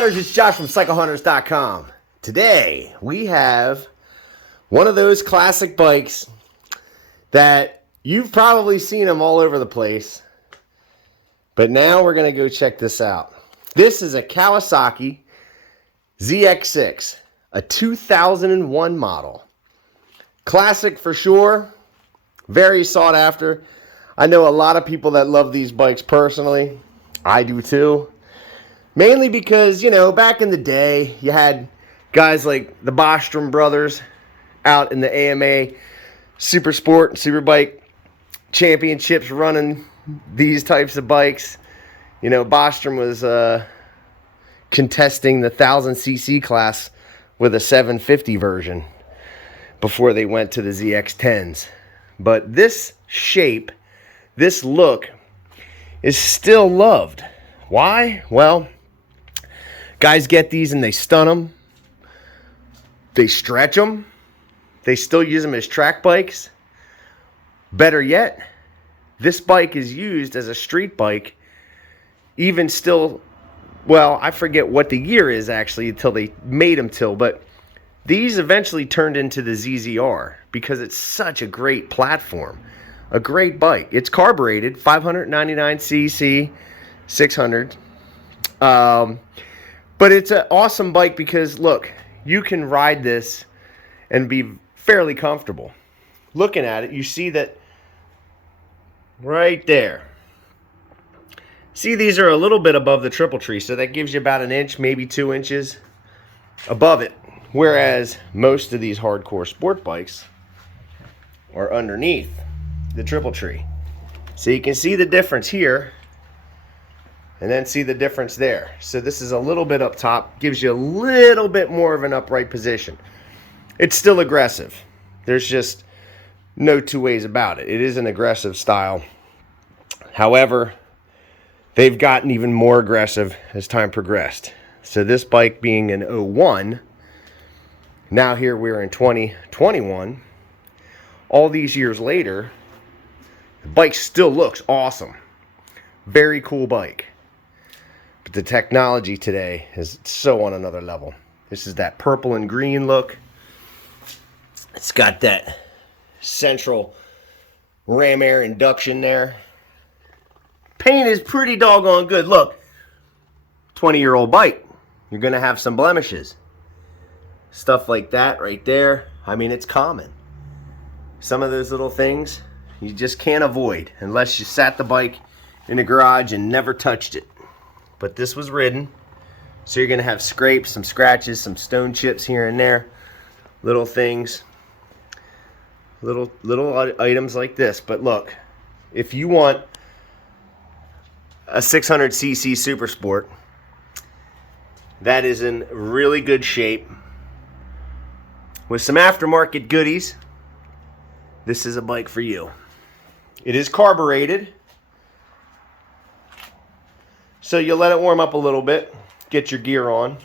Riders, it's Josh from CycleHunters.com. Today, we have one of those classic bikes that you've probably seen them all over the place. But now we're going to go check this out. This is a Kawasaki ZX6, a 2001 model. Classic for sure, very sought after. I know a lot of people that love these bikes personally. I do too. Mainly because, you know, back in the day, you had guys like the Bostrom brothers out in the AMA Super Sport and Superbike championships running these types of bikes. You know, Bostrom was contesting the 1000cc class with a 750 version before they went to the ZX10s. But this shape, this look, is still loved. Why? Well, guys get these and they stun them. They stretch them. They still use them as track bikes. Better yet, this bike is used as a street bike. Even still, well, I forget what the year is actually until they made them till, but these eventually turned into the ZZR because it's such a great platform. A great bike. It's carbureted, 599cc. 600. But it's an awesome bike because, look, you can ride this and be fairly comfortable. Looking at it, you see that right there. See, these are a little bit above the triple tree, so that gives you about an inch, maybe 2 inches above it. Whereas most of these hardcore sport bikes are underneath the triple tree. So you can see the difference here. And then see the difference there. So this is a little bit up top, gives you a little bit more of an upright position. It's still aggressive. There's just no two ways about it. It is an aggressive style. However, they've gotten even more aggressive as time progressed. So this bike being an 01, now here we're in 2021. All these years later, the bike still looks awesome. Very cool bike. But the technology today is so on another level. This is that purple and green look. It's got that central ram air induction there. Paint is pretty doggone good. Look, 20-year-old bike. You're going to have some blemishes. Stuff like that right there. I mean, it's common. Some of those little things you just can't avoid unless you sat the bike in the garage and never touched it. But this was ridden, so you're going to have scrapes, some scratches, some stone chips here and there, little things, little items like this. But look, if you want a 600cc Super Sport that is in really good shape with some aftermarket goodies, this is a bike for you. It is carbureted. So you let it warm up a little bit, get your gear on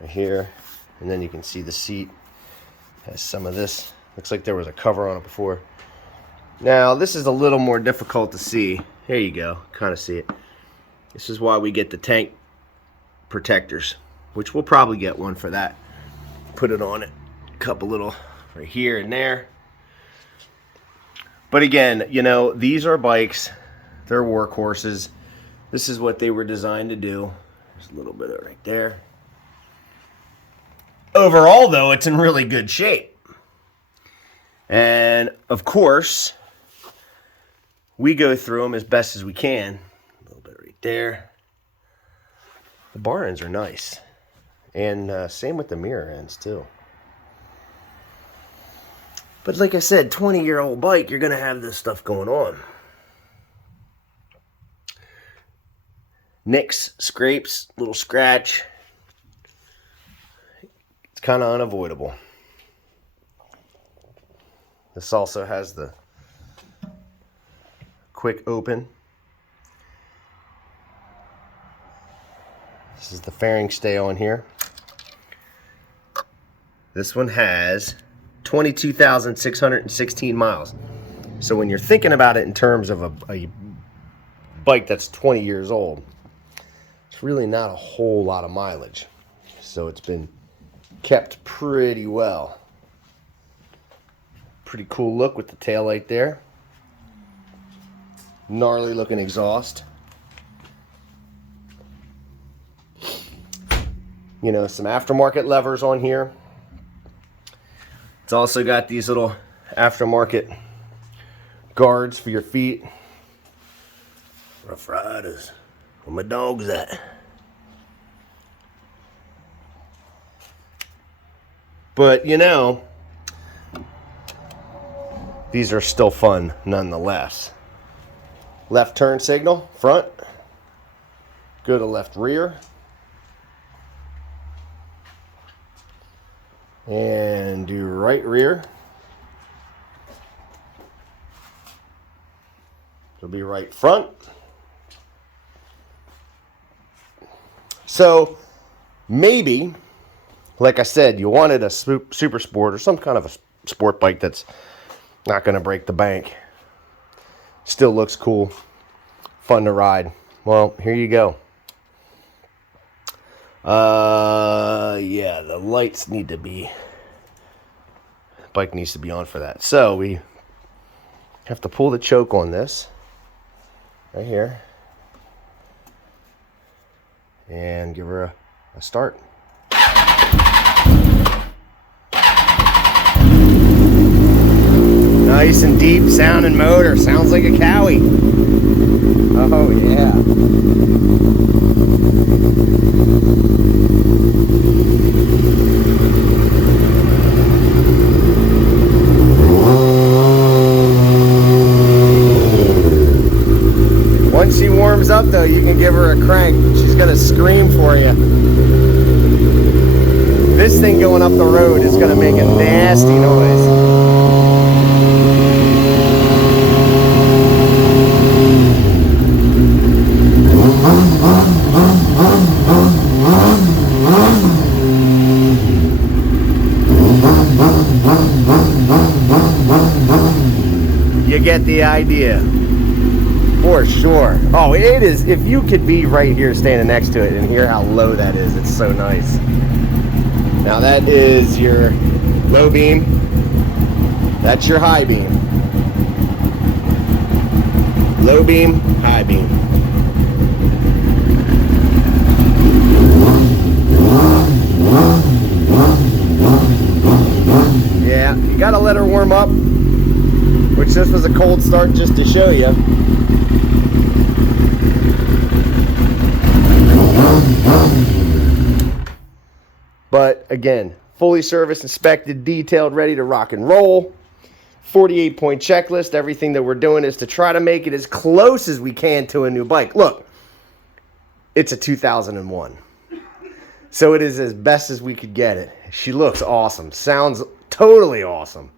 right here, and then you can see the seat has some of this. Looks like there was a cover on it before. Now this is a little more difficult to see. Here you go, kind of see it. This is why we get the tank protectors, which we'll probably get one for that. Put it on it, a couple little right here and there. But again, you know, these are bikes, they're workhorses. This is what they were designed to do. There's a little bit of it right there. Overall, though, it's in really good shape. And, of course, we go through them as best as we can. A little bit right there. The bar ends are nice. And same with the mirror ends, too. But like I said, 20-year-old bike, you're going to have this stuff going on. Nicks, scrapes, little scratch. It's kind of unavoidable. This also has the quick open. This is the fairing stay on here. This one has 22,616 miles. So when you're thinking about it in terms of a bike that's 20 years old, it's really not a whole lot of mileage. So it's been kept pretty well. Pretty cool look with the taillight there. Gnarly looking exhaust. You know, some aftermarket levers on here. It's also got these little aftermarket guards for your feet. Rough Riders. Where my dog's at? But, you know, these are still fun nonetheless. Left turn signal, front. Go to left rear. And do right rear. It'll be right front. So maybe, like I said, you wanted a super sport or some kind of a sport bike that's not going to break the bank. Still looks cool. Fun to ride. Well, here you go. Yeah, the lights need to be, bike needs to be on for that. So we have to pull the choke on this right here and give her a start. Nice and deep sounding motor. Sounds like a Cowie. Oh yeah. Once she warms up though, you can give her a crank. She's gonna scream for you. This thing going up the road is gonna make a nasty noise. You get the idea. For sure. Oh, it is. If you could be right here standing next to it and hear how low that is, it's so nice. Now that is your low beam. That's your high beam. Low beam, high beam. Yeah, you gotta let her warm up, which this was a cold start just to show you. But again, fully serviced, inspected, detailed, ready to rock and roll. 48-point checklist. Everything that we're doing is to try to make it as close as we can to a new bike. Look, it's a 2001. So it is as best as we could get it. She looks awesome. Sounds totally awesome.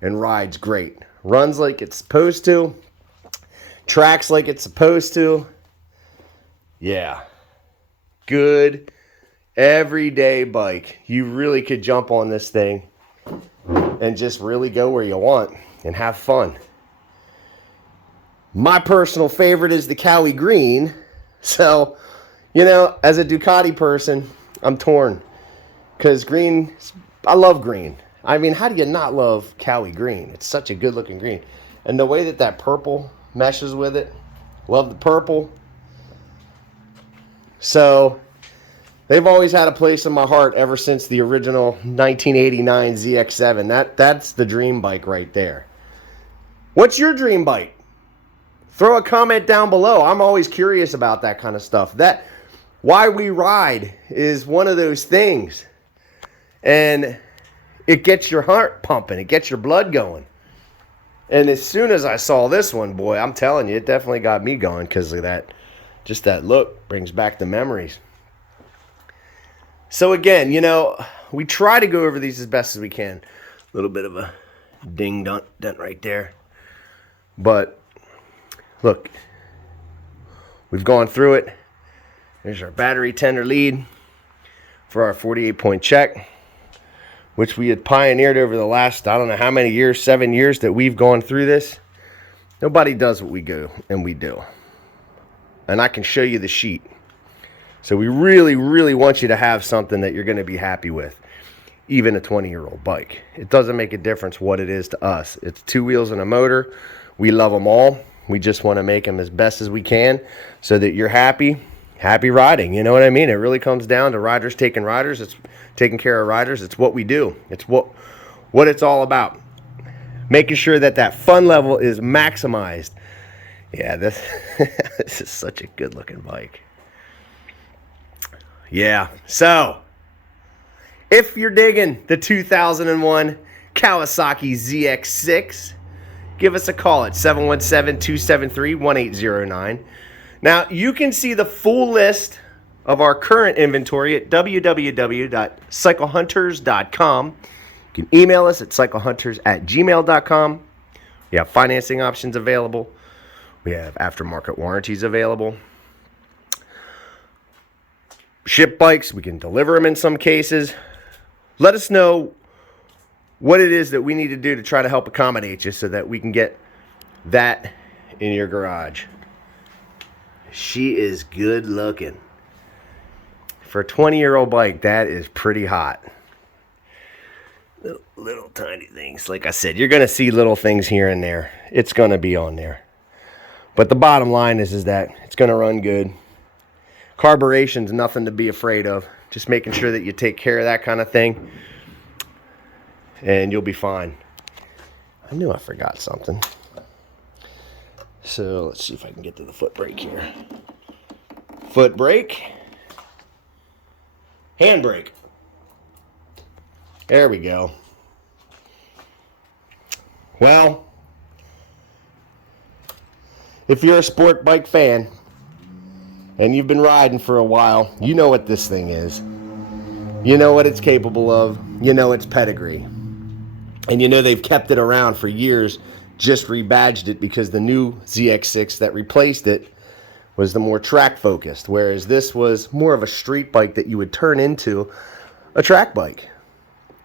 And rides great. Runs like it's supposed to. Tracks like it's supposed to. Yeah. Good everyday bike. You really could jump on this thing and just really go where you want and have fun. My personal favorite is the Cowie Green. So, you know, as a Ducati person, I'm torn. Because green, I love green. I mean, how do you not love Cowie Green? It's such a good looking green. And the way that that purple meshes with it, love the purple. So, they've always had a place in my heart ever since the original 1989 ZX7. That's the dream bike right there. What's your dream bike? Throw a comment down below. I'm always curious about that kind of stuff. That why we ride is one of those things. And it gets your heart pumping. It gets your blood going. And as soon as I saw this one, boy, I'm telling you, it definitely got me going because of that. Just that look brings back the memories. So again, you know, we try to go over these as best as we can. A little bit of a dent right there. But look, we've gone through it. There's our battery tender lead for our 48-point check, which we had pioneered over the last, I don't know how many years, 7 years that we've gone through this. Nobody does what we go and we do. And I can show you the sheet. So we really, really want you to have something that you're going to be happy with, even a 20-year-old bike. It doesn't make a difference what it is to us. It's 2 wheels and a motor. We love them all. We just want to make them as best as we can so that you're happy riding. You know what I mean? It really comes down to riders taking riders. It's taking care of riders. It's what we do. It's what it's all about. Making sure that that fun level is maximized. Yeah, this is such a good looking bike. Yeah, so if you're digging the 2001 Kawasaki ZX6, give us a call at 717-273-1809. Now, you can see the full list of our current inventory at www.cyclehunters.com. You can email us at cyclehunters@gmail.com. We have financing options available. We have aftermarket warranties available. Ship bikes, we can deliver them in some cases. Let us know what it is that we need to do to try to help accommodate you so that we can get that in your garage. She is good looking. For a 20-year-old bike, that is pretty hot. Little tiny things. Like I said, you're going to see little things here and there. It's going to be on there. But the bottom line is that it's going to run good. Carburetion's nothing to be afraid of. Just making sure that you take care of that kind of thing, and you'll be fine. I knew I forgot something. So let's see if I can get to the foot brake here. Foot brake. Hand brake. There we go. Well, if you're a sport bike fan and you've been riding for a while, you know what this thing is. You know what it's capable of. You know its pedigree. And you know they've kept it around for years, just rebadged it because the new ZX6 that replaced it was the more track focused, whereas this was more of a street bike that you would turn into a track bike.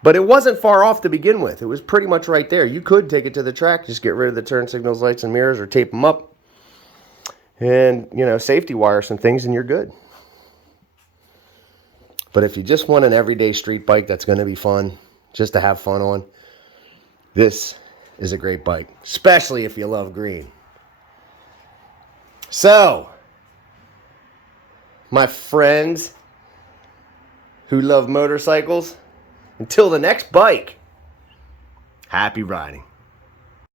But it wasn't far off to begin with. It was pretty much right there. You could take it to the track, just get rid of the turn signals, lights, and mirrors, or tape them up. And, you know, safety wire some things, and you're good. But if you just want an everyday street bike that's going to be fun, just to have fun on, this is a great bike, especially if you love green. So, my friends who love motorcycles, until the next bike, happy riding.